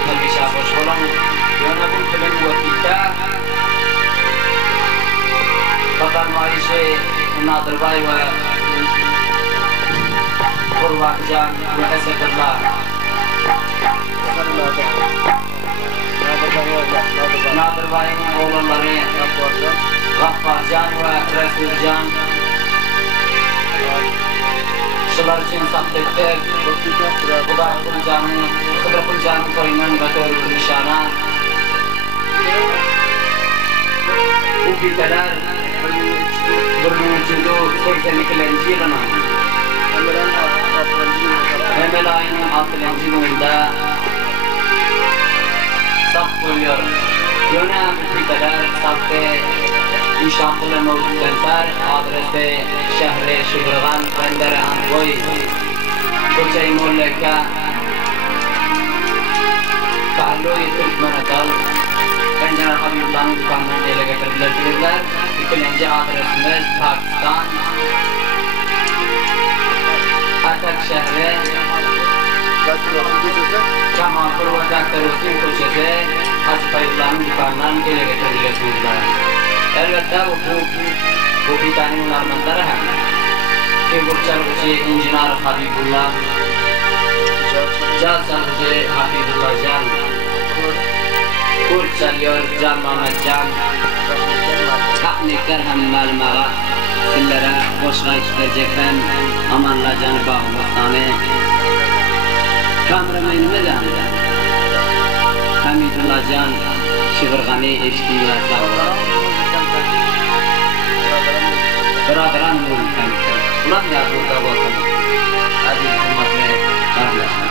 همیشه خوشحالم یا نبود فیلم وقیته و فرمایش نادربای و قربان جان و اسد الله نادربای oğulları Gaffar Can ve Resul Can şular için saklettik Kıdırkul Can'ın toyundan götürülür nişana bu bilgiler 1982 yılına Emel ayının 6. gününde saf koyuyor. Yöne bilgiler safte İnşaatlı mevcutlar adresi şehri Şehirgan Bendere Angoy Koçay Molleka Kalloy Türkmenatal Pencener Habibullah dükkanından ele getirilir. İkinci adresimiz Pakistan Atak şehri Kemalpur ve Daktaros'un koçası Hacı Tayyullah'ın dükkanından ele getirilir. Elbette bu bir tane hünarmandları hem ki bu çalgıcı İnjinar Habibullah Caz çalgıcı Habibullah Can Kurt çalıyor Can Mehmet Can Teknikler hem malmağa Dillere boşluğa çıkaracaklar Amanla Can'ı bağlamaktanı Kameramanımız anıda Hamidullah Can Şıvırganı eşki ve sağlar Beraberan mülkem Ulan ya burada bakın Aziz hürmetli kardeşler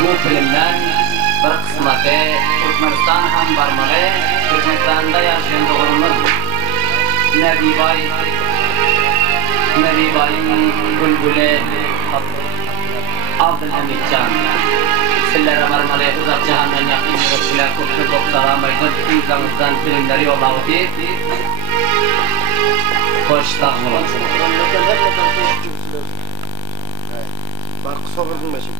Bu filmler bir kısmeti Türkmenistan ham barmalı Türkmenistan'da yaşayan doğrumuz Nebibay'ın Bülbülü Abdülhamid Can Sizlere barmalı uzak cihandan yakın yürütüler çok salam aydık İzlamızdan filmleri yollağı değil Hoş takım olasın Bak kısa vurdun meşek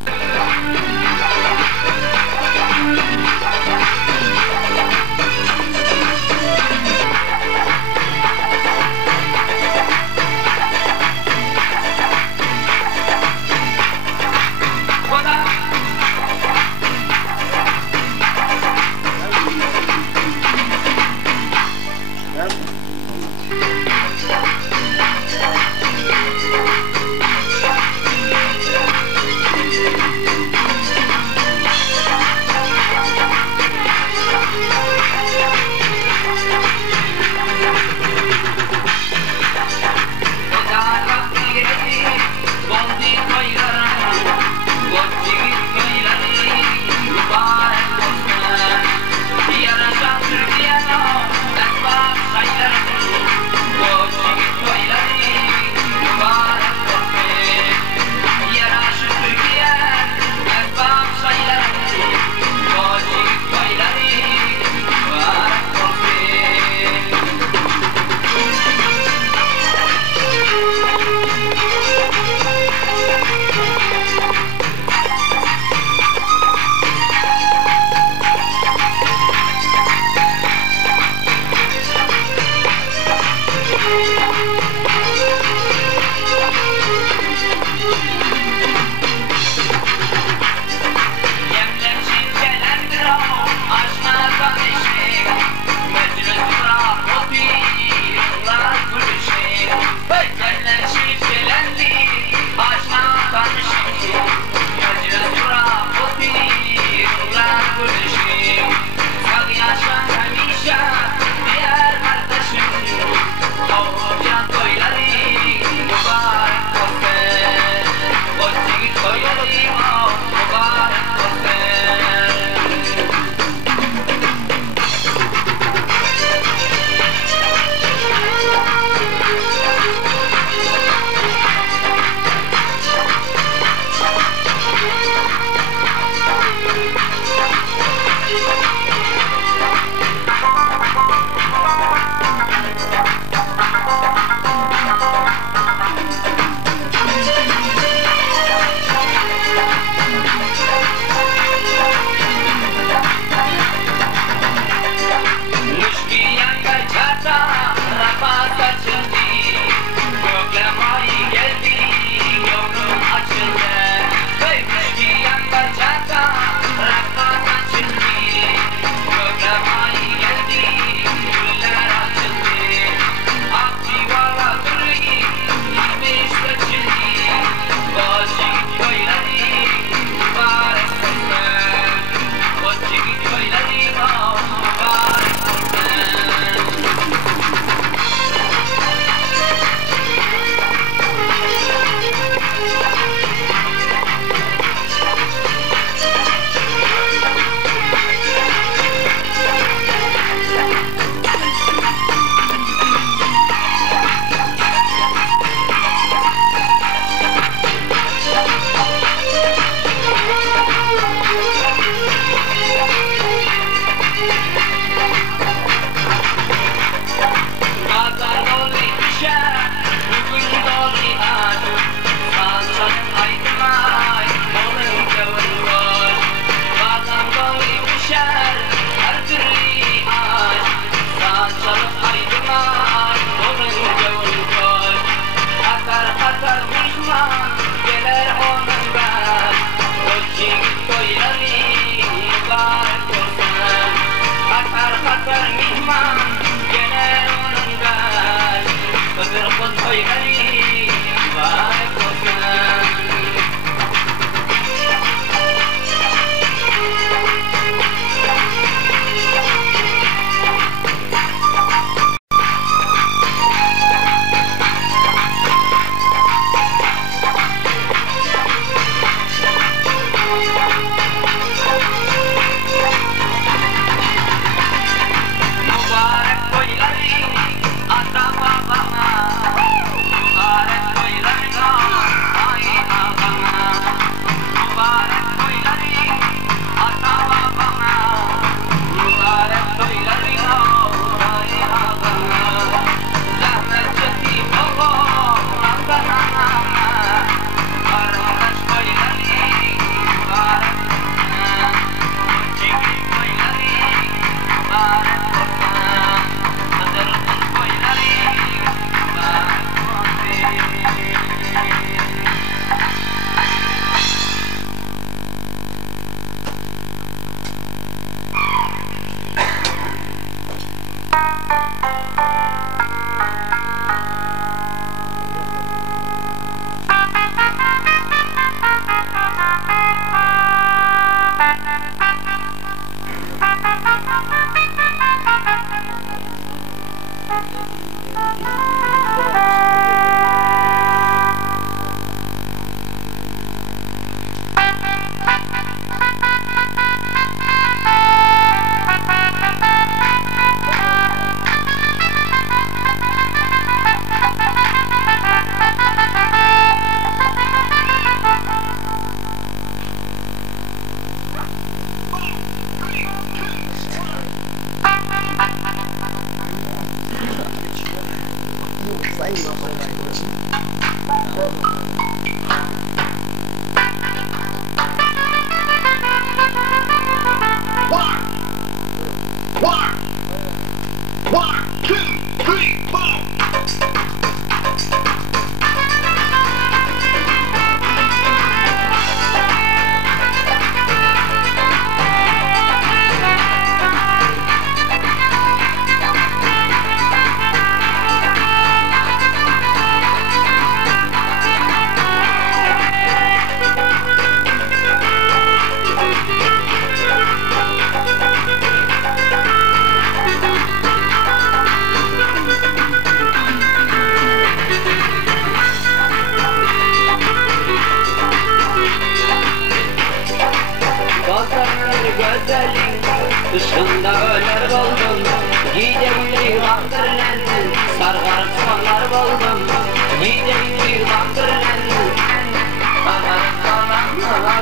Işığında öler buldum, giydiğim bandırlen, sargarıp sonlar buldum, giydiğim bandırlen, sargarıp sonlar buldum.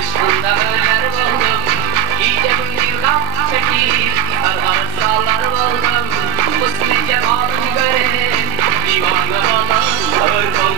Işığında öler buldum, giydiğim bir gam çekip, sargarıp sağlar buldum, husn-i cemalını göreyim, divanı olanlar buldum.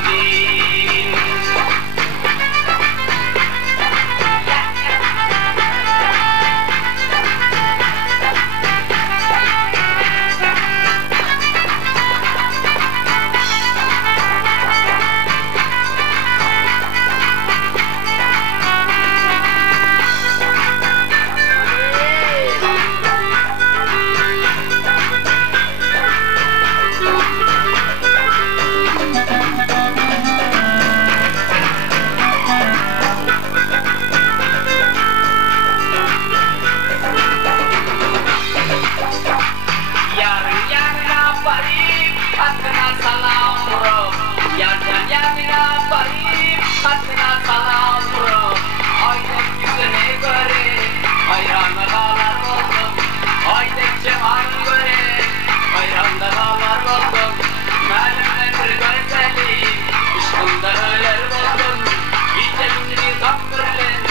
Hatına salam bro, aynen yüzüne göre, hayranla dağlar oldum, aynen cemalını göre, hayranla dağlar oldum, melimle bir gözeli, ışkında öler oldum, giydiğim bir kaptırlen,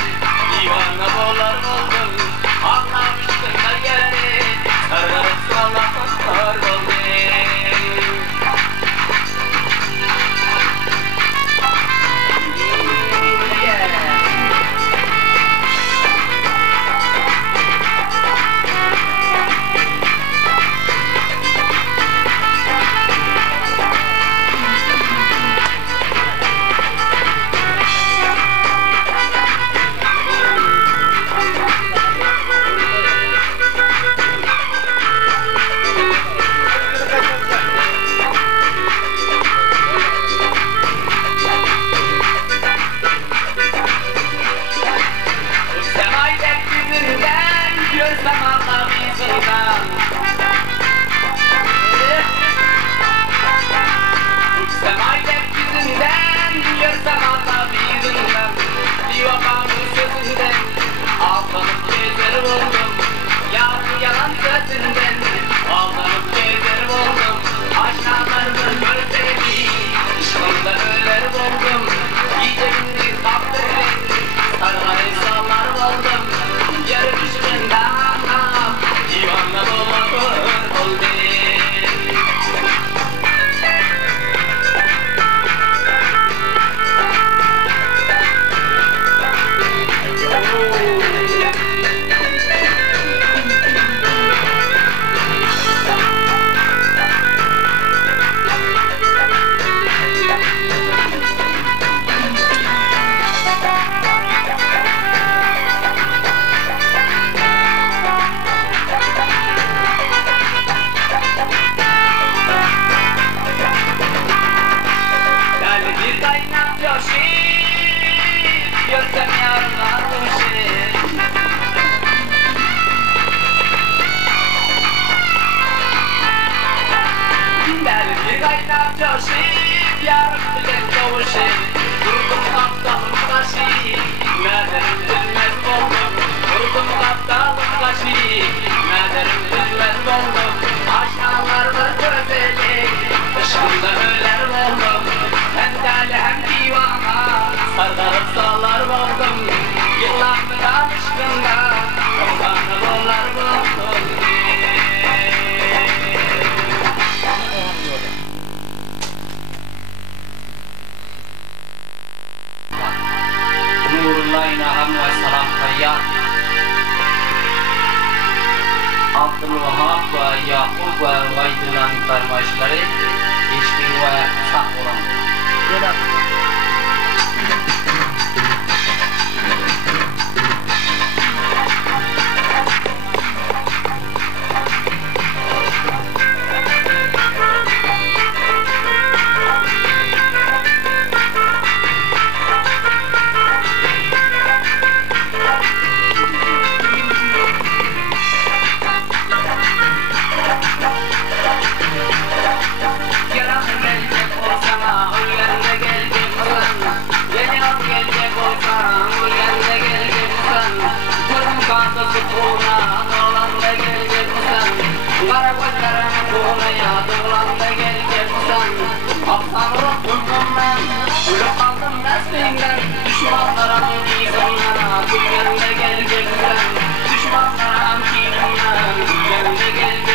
divanı boğlar oldum, anlamıştım da yeri, sararıp sağlar oldum. bir kaynat coşup görsem yarına düşür. Deli bir kaynat coşup yarın bilen kavuşur. Vurdum kaptanın başı, mederim bilmez oldum. Vurdum kaptanın başı, mederim bilmez oldum. Aşağılarda gözelim, ışkında öler oldum. Hem deli hem divana, sardarıp sallar oldum. Yıllarımdan ışkında, ondanı bollar oldum. Nurullah'ın aham ve salam feryat. Abdülvahhab ve Yakub ve Ubaydullah'ın fermayışları eşkin ve sağ olan. Düşmanlara mizanlara, bu yönde geleceksen. Düşmanlara mizanlara, bu yönde geleceksen.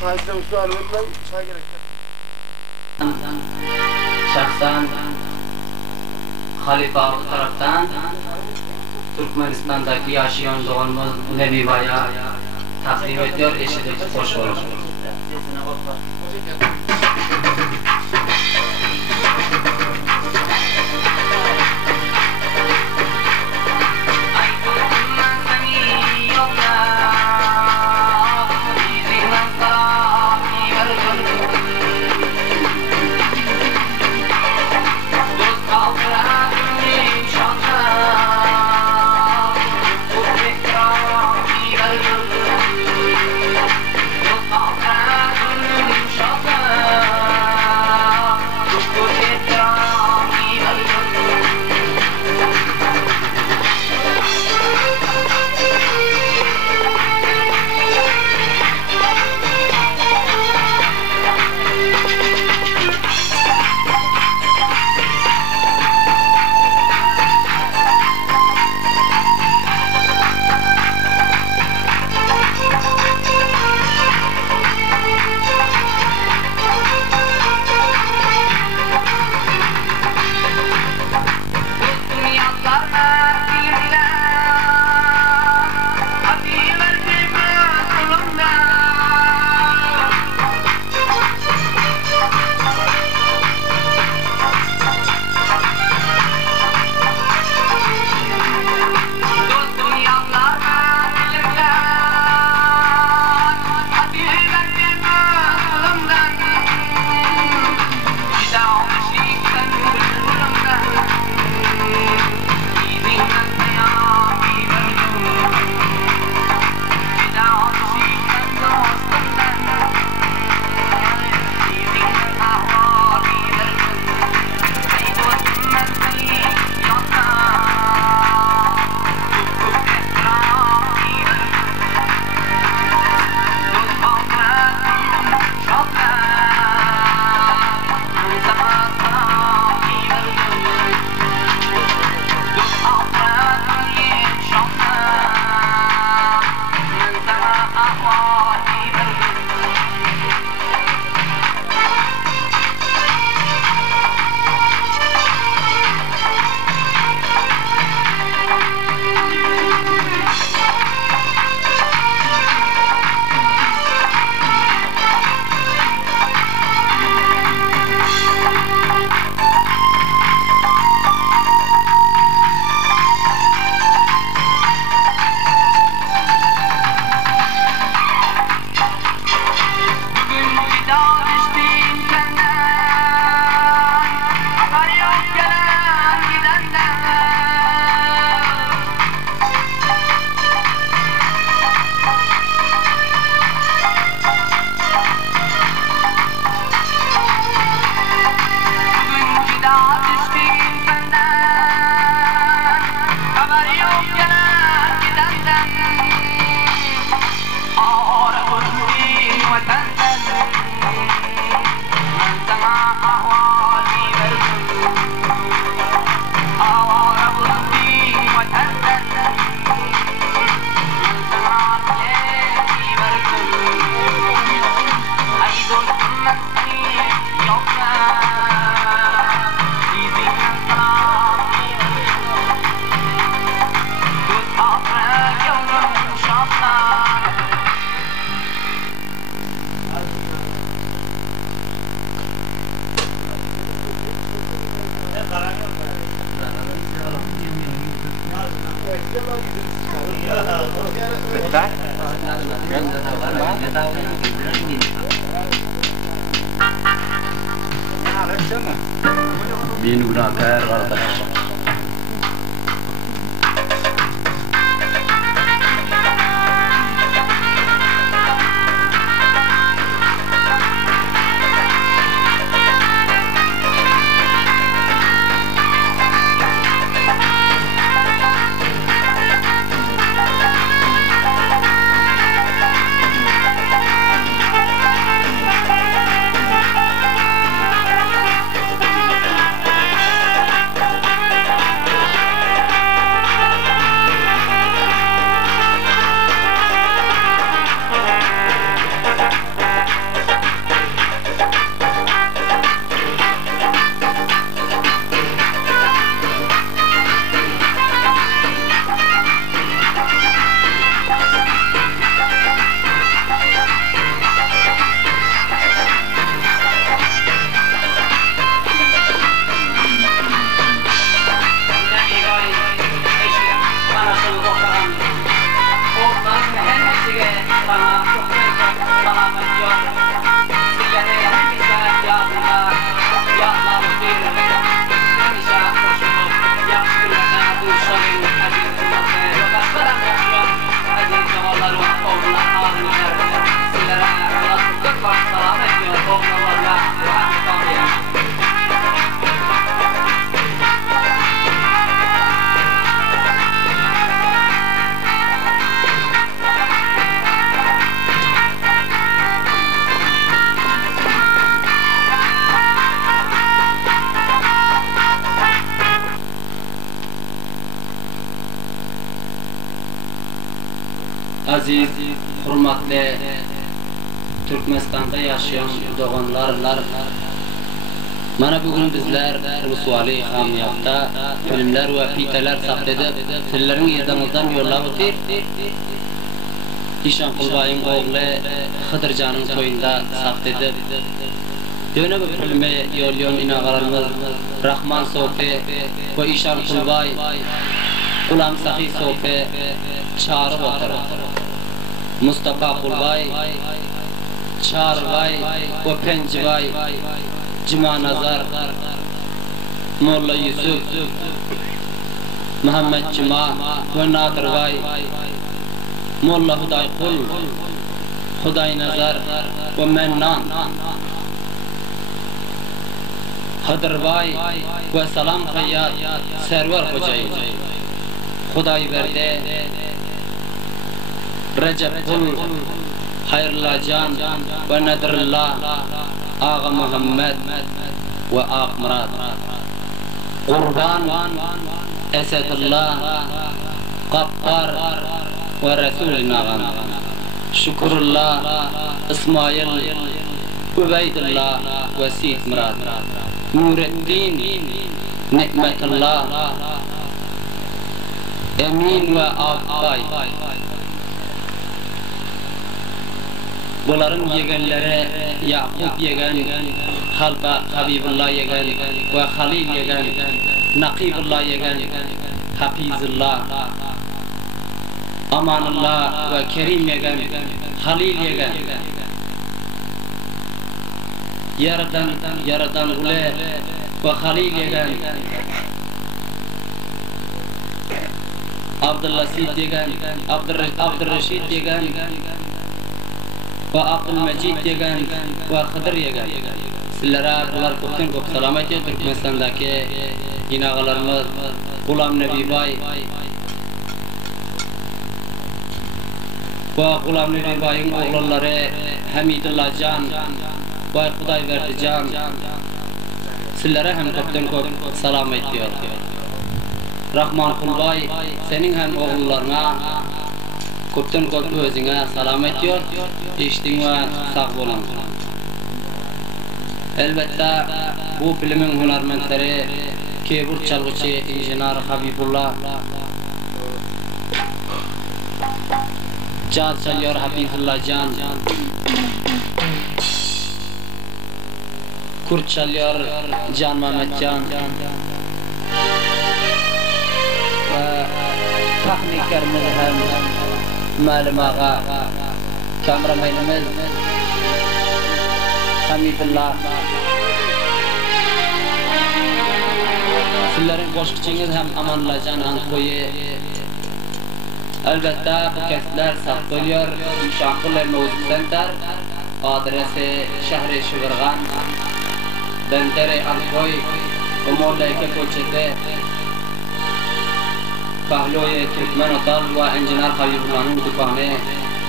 Çaydan su almakla çay gerektir. Şahsen Halifa taraftan Türkmenistan'daki yaşayan doğumuz Nebi Baya takdim ediyor, eşitlik hoş olur. Bin gunakan warta. aziz, hurmatlı Türkmenistan'da yaşayan doğanlar. Mana bugün bizler Rusvali hamiyatda filmler ve piteler sapt edip tillerin yerdamızdan yollab ötür. İşan Kulbay'ın oğlu Hıdırcan'ın toyunda sapt edip döne bu filme yolluyon inağalarımız Rahman Sofi ve İşan Kulbay Ulam Sahi Sofi çağırıp otur. Mustafa Kulbay Çağrıbay ve Pencibay Cima Nazar Molla Yusuf Muhammed Cima ve Nadirbay Molla Huday Kul Huday Nazar ve Mennan Hıdırbay ve Salam Kayyad Server Hocayı Huday Verde Recep Kul Hayırlı Can ve Nedirullah Ağa Muhammed ve Ağa Murat Kurban Esedullah Gaffar ve Resulün Ağam Şükrullah İsmail Übeydullah ve Siyid Murat Nureddin Ni'metullah Emin ve Abbay Bunların yegenleri Yakup yegen, Habibullah yegen ve Halil yegen, Nakibullah yegen, Hafizullah, Amanullah ve Kerim yegen, Halil yegen. Yaradan Ule ve Halil yegen, Abdüllasid yegen, Abdurreşid yegen, ve Abdülmecid yegen ve Hıdır yegen. Sizlere bular çok selamet ediyor. Türkmenistan'daki inağalarımız Gulam Nebi Bay ve Gulam Nebi Bay'ın oğulları Hamidullah Can ve Huday Verdi Can. Sizlere hem çok selamet ediyor. Rahman Kulbay senin hem oğullarına Köpten özüne selamet diyor, iştin ve sağ olun. Elbette bu filmin hünermenleri keyboard çalgıcı injener Habibullah, caz çalıyor Habibullah Can, kurt çalıyor Can Mehmet Can ve teknikerimiz hem Malum Ağa, kameramanımız Hamidullah. Sizlerin qoşqçınız hem Amanullah Can Ankoyu. Elbette bu kesitler saklıyor. Şanqullar Mevzu Center. Adresi Şehri Şıvırgan, Bendere Ankoy, Umurlayka Koçete, Pahloye Türkmen Otal ve Enginar Habibullah'ın dükkanı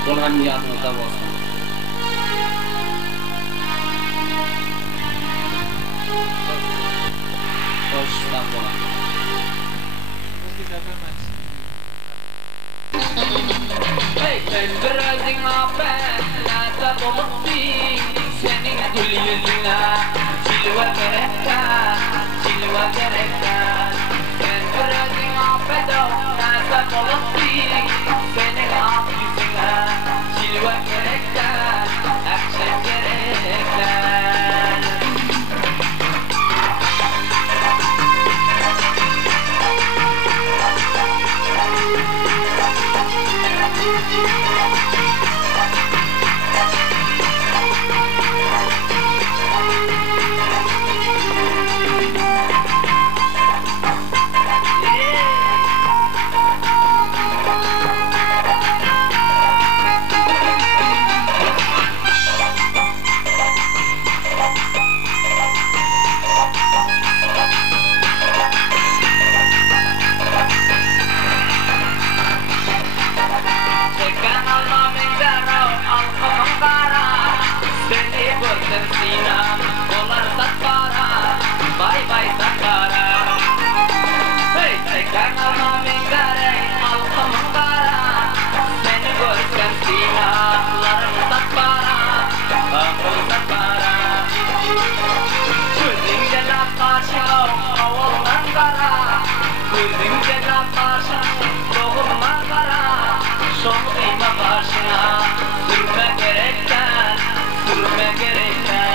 kol hamiyatımızda olsun. Hoş sağ olun. Hey sen birazın afen nata bulutsi senin gül yüzüne cilve gerekten sen birazın afedo nata bulutsi senin ak yüzüne cilve gerekten akşam gerekten Oğuldan qara Gözüngdə qaplaşın Doğulma qara Sol qıyma başına Sürmə gerekdən Sürmə gerekdən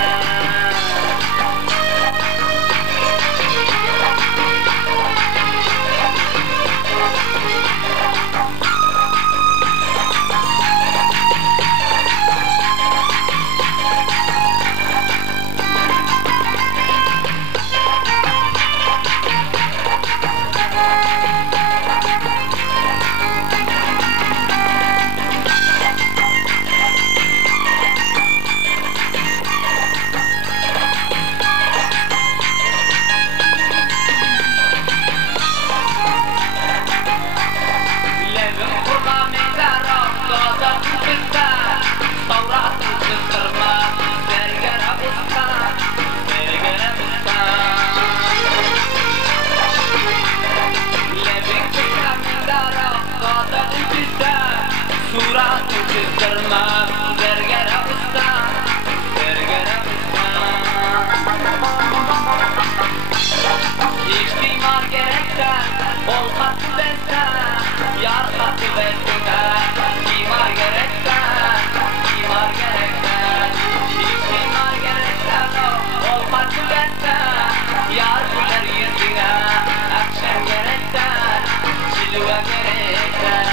Surat çizdirmem, zergere usta, zergere usta. İçtimar gerekten, ol katı bezden, yar katı bezden. İmar gerekten, imar gerekten. İçtimar gerekten, ol katı bezden, yar güler yüzüne. Akşam gerekten, cilve gerekten.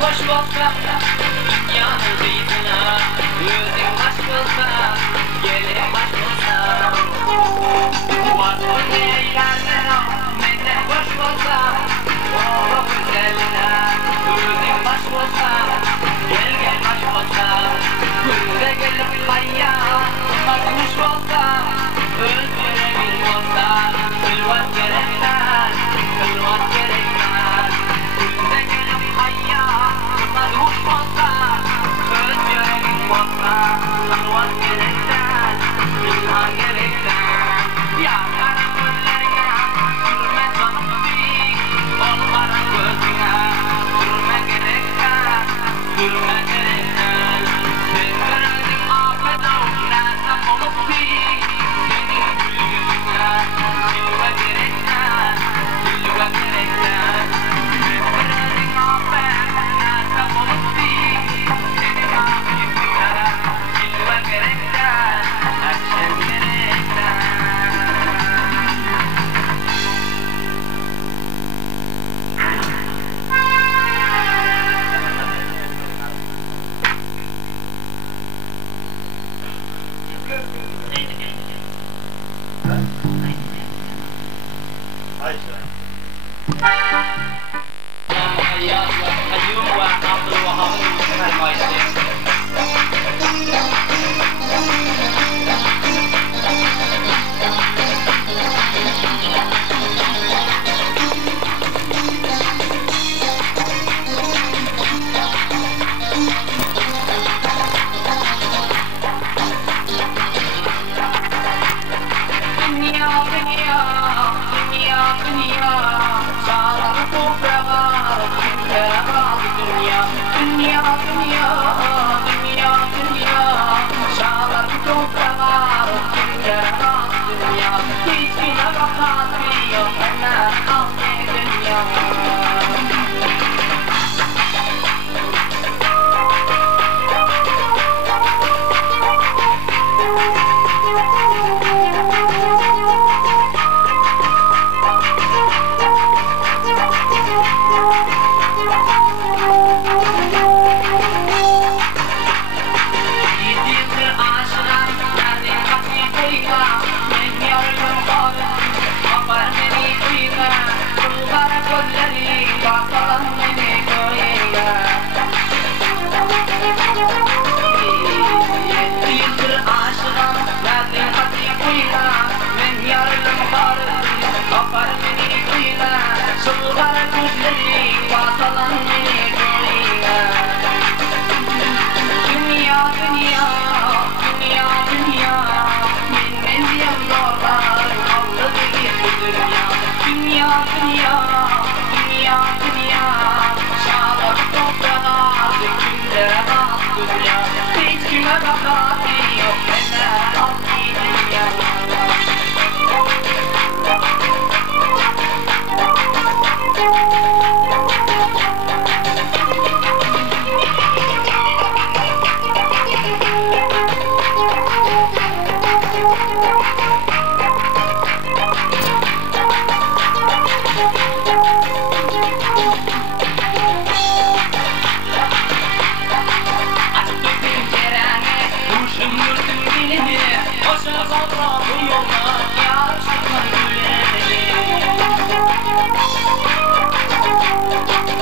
Hoş olsa, dünyanın kıyısına, özün baş olsa, gelir baş olsa. Vasfın eylerine, menden hoş olsa, oğlu güzeline, özün baş olsa, gel baş olsa. Günde gelip hayatına kuş olsa, öz görevin olsa, kılvat gerekler, kılvat gerekler. Günde gelip hayatına kuş olsa, öz görevin olsa, kılvat gerekler, kılvat gerekler. Yakara gözlerine, sürme sanıptik, olmara gözüne, sürme gerekler, sürme gerekler. Sen gördün afet ol, nasıl olup dik, senin gül yüzüne, silve gerekler, silve gerekler. Sen gördün afet, nasıl olup dik, senin gül yüzüne, silve gerekler, akşam gerekler.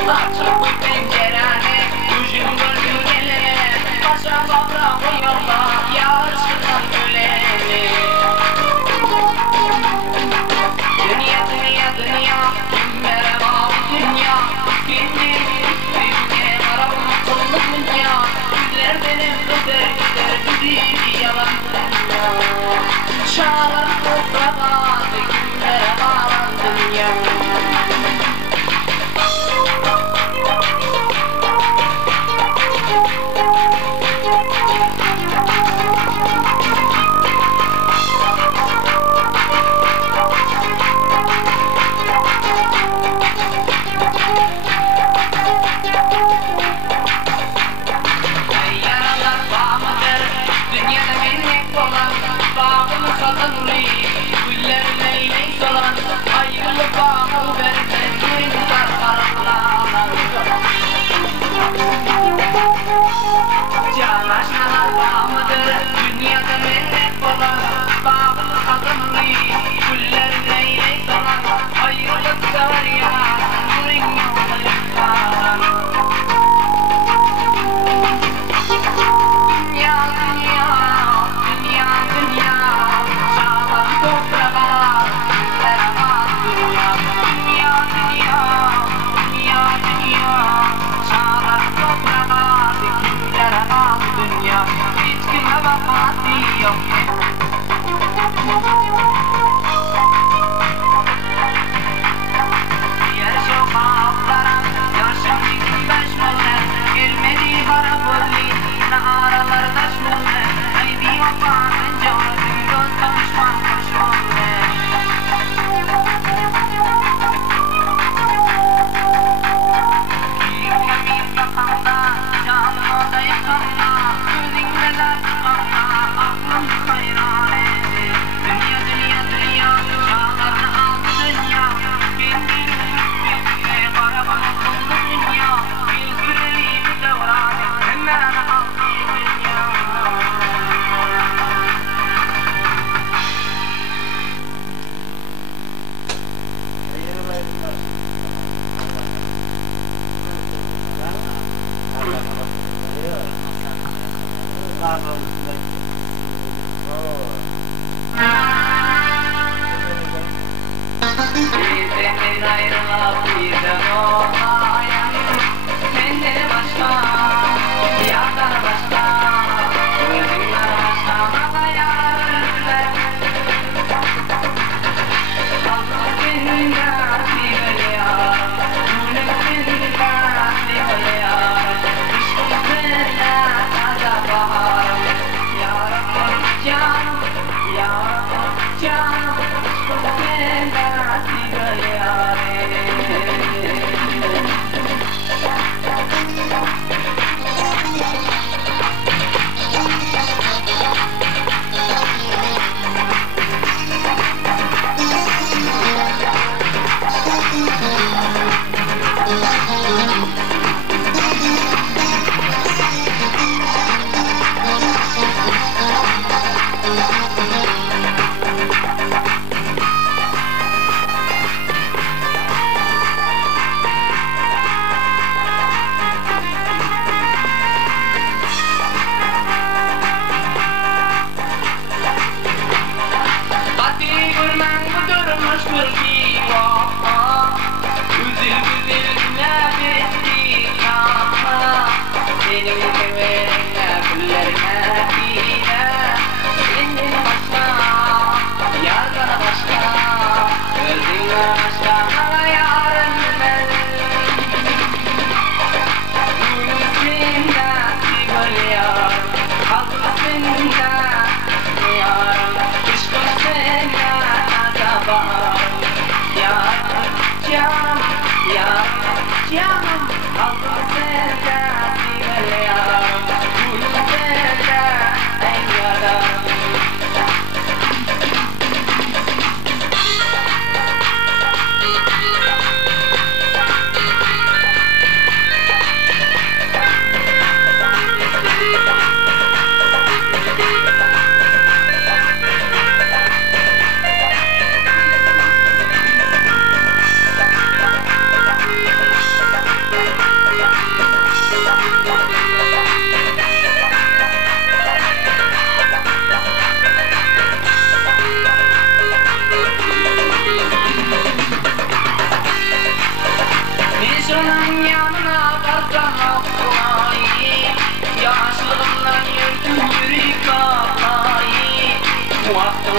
Açık bu pencereni Kuşum gördüm gelene Başa babra koyuyorlar Yarışından öleni Dünya dünya dünya Kimlere bağlı dünya Kendi Büyüke arabamı kolluk dünya Güller benim güzel güzel Güzel yalan dünya Çağlar toprağa Kimlere bağlı dünya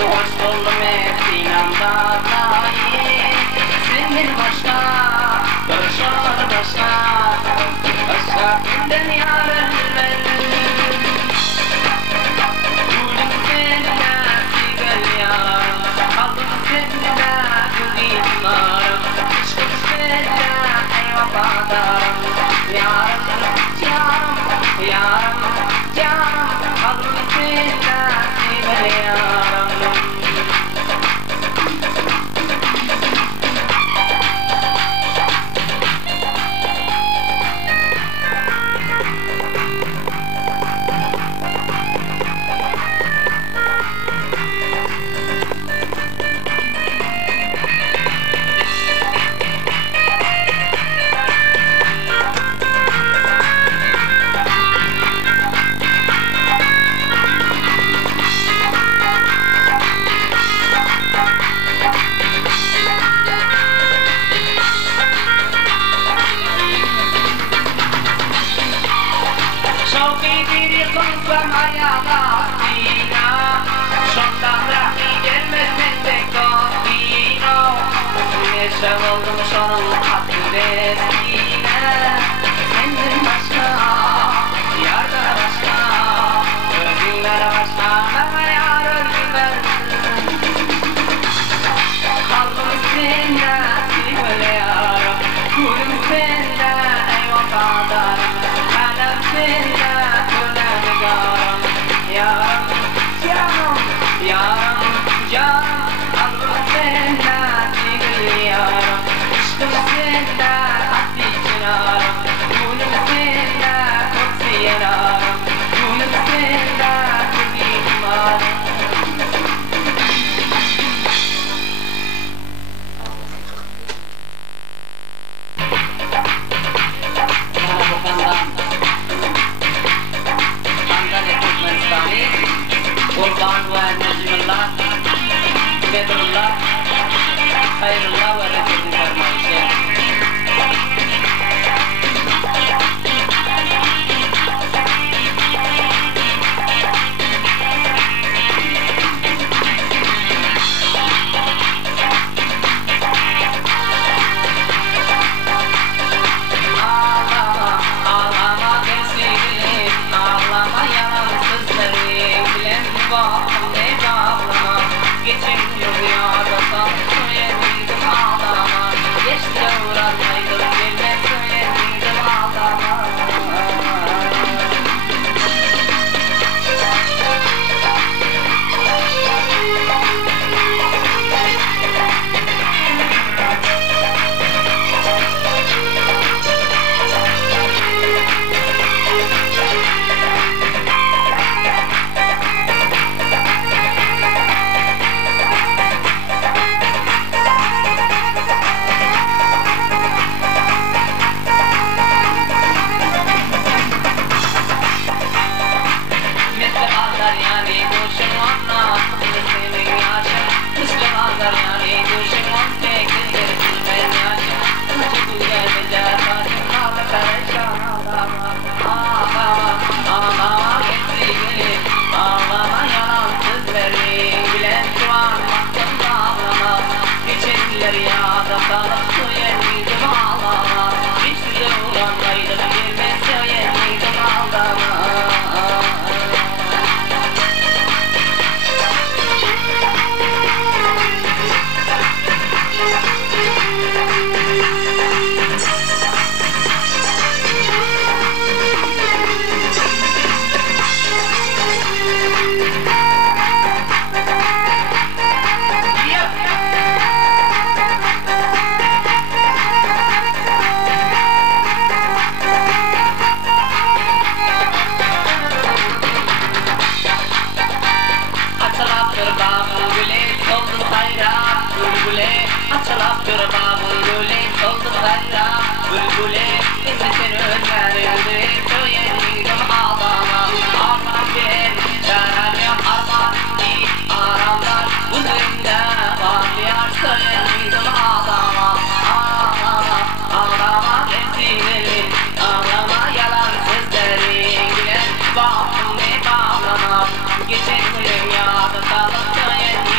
hoş buldum Medine'mda dahi. Senin başka, başka kimden yarın ben. Gülüm seninle güzel yarım, kaldım seninle güzel narım. Aşkım seninle ey vafadarım, yarım, yarım, kaldım seninle güzel yarım. Kızım ayağa dina, şondan rahmi gelmesin de kodino. Neşe oldum şonun hatıresine, senden başka, yardan başka, özümler başka, bana yar özümler. Kaldım seninle böyle yarım, gülüm seninle ey vafadarım, kalem seninle. Yarım, aldım seninle sevgili yarım. Aşkım seninle hasbi çınarım, gülüm seninle kutsi yanarım, gülüm seninle kutsi imarım. Kurban ve Necmullah, Bedrullah, Hayrullah ve Resulü fermayışı. Ağlama, ağlama gençliğim, ağlama yalan sözlerim. Ne bağlama, geçen dünyada sana söyledim ağlama. Geçti uğratmaydım, gelme söyledim ağlama. Açılaktır babın gülü, soldu kayra bülbülü. İzlesin önlerinde söyledim ağlama. Arman bir şerhane arman ki aramlar huzurunda bağlayan söyledim ağlama. Ağlama, ağlama gençliğini, ağlama yalan sözlerin. Gülen bağım ne bağlama, geçen dünyada kalıp söyledim.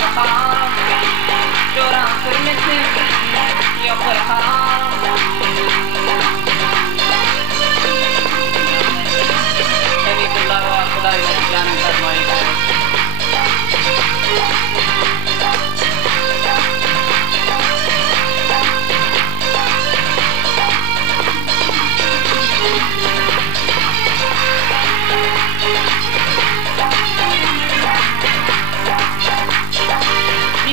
yoktur haram Yoran sürmesin yoktur haram Emitullah ve Kuday ve Canım Sarmayı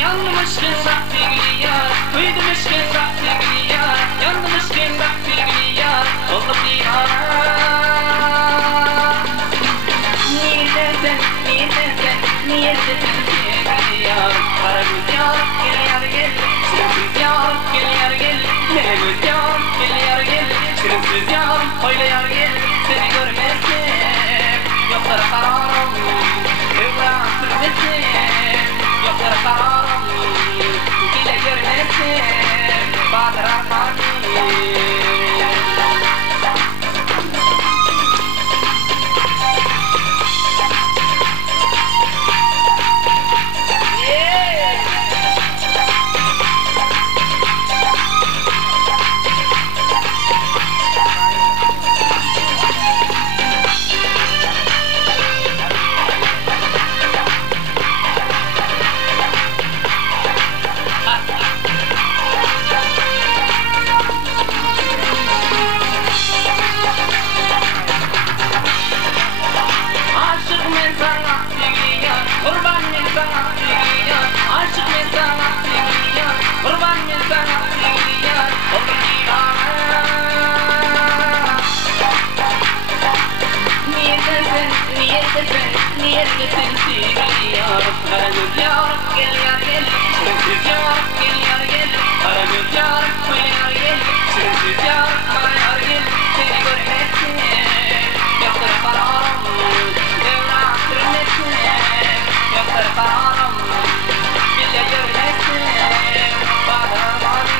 Yanmışken saktigli yar, uydumışken saktigli yar Yanmışken saktigli yar, oldu diyar Niyedesin sevgili yar Karagöz yar, gel yar gel Sürümsüz yar, gel yar gel Melegöz yar, gel yar gel Sürümsüz yar, öyle yar gel Seni görmezsem, yoktur kararım Evran sürmesin, yoktur kararım Dile görmezsem, Badır Armani Niyedesin sevgili yar Karagöz yar, gel yar gel Sürümsüz yar, gel yar gel Karagöz yar, öyle yar gel Sürümsüz yar, bana yar gel Seni görmezsin, yoktur kararım Devran sürmesin, yoktur kararım Bile görmezsin, Badır Armani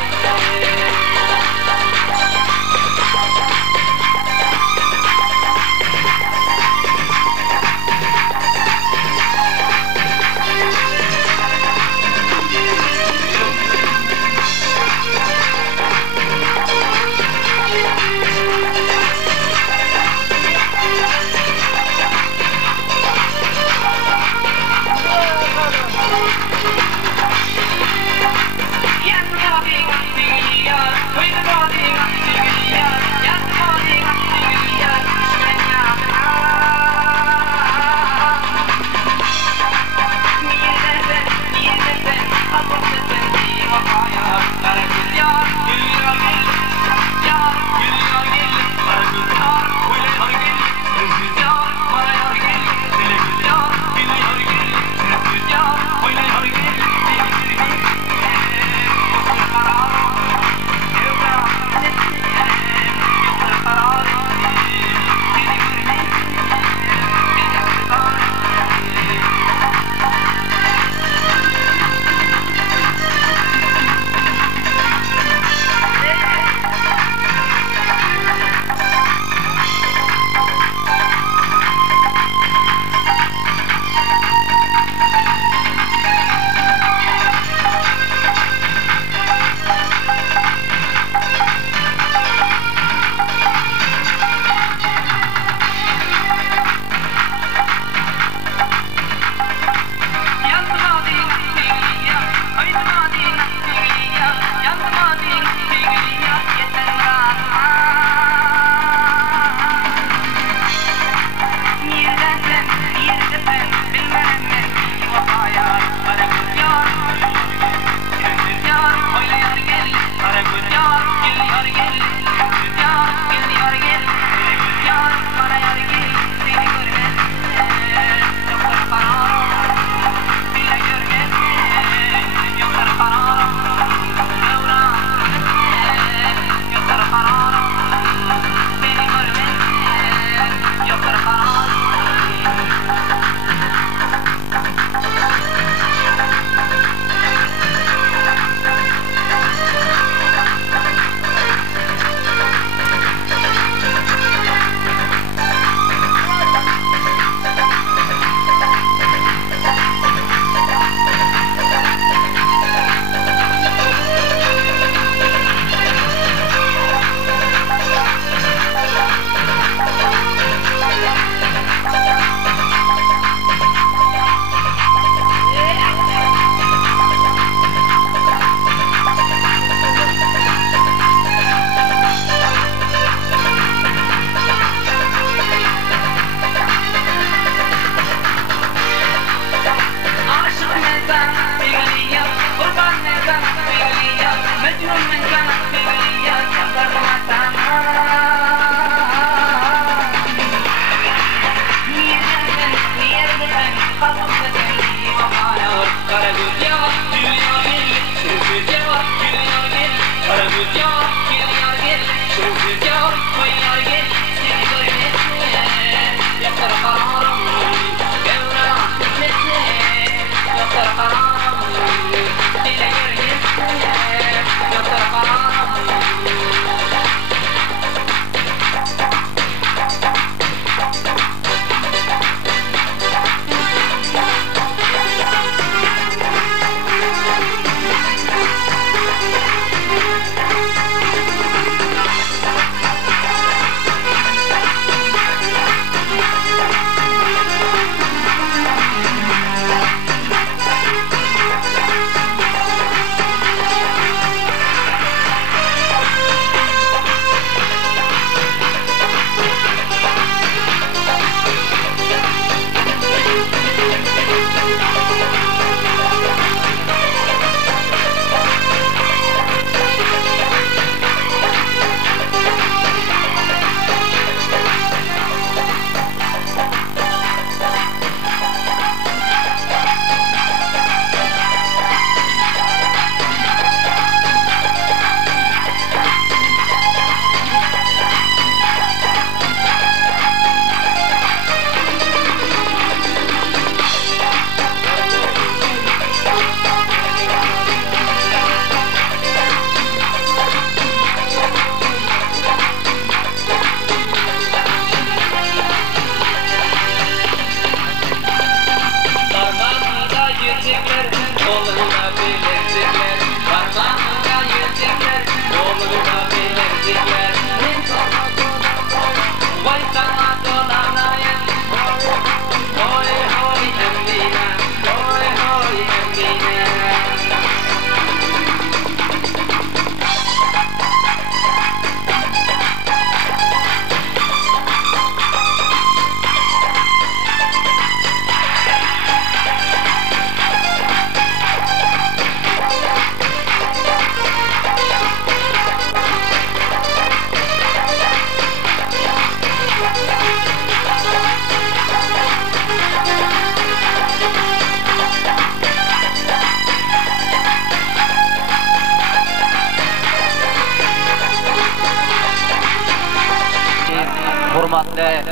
Hurmatly,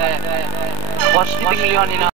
hoş dinleýän